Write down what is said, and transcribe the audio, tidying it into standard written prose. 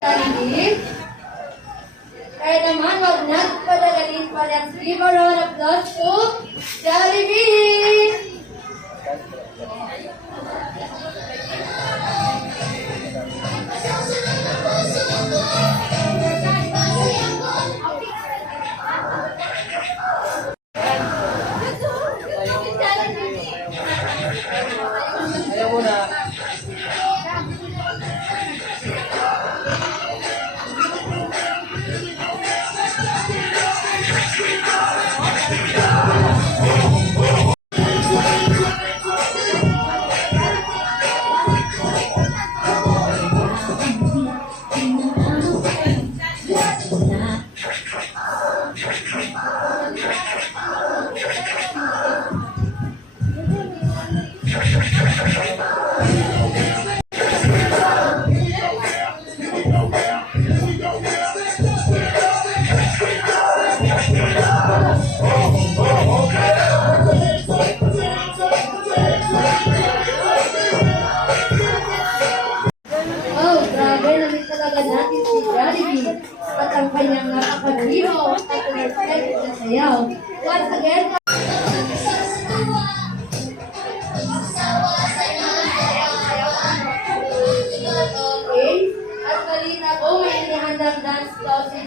Jollibee. Kaya naman, wag nagpadagalin pa. Let's give a round of applause to Jollibee! Ayaw mo na. Oh, grabe, namiss talaga natin si Jollibee at ang kanyang napakabiro at energetic na sayaw. Once again, okay, at kanina po may inihandang dance daw si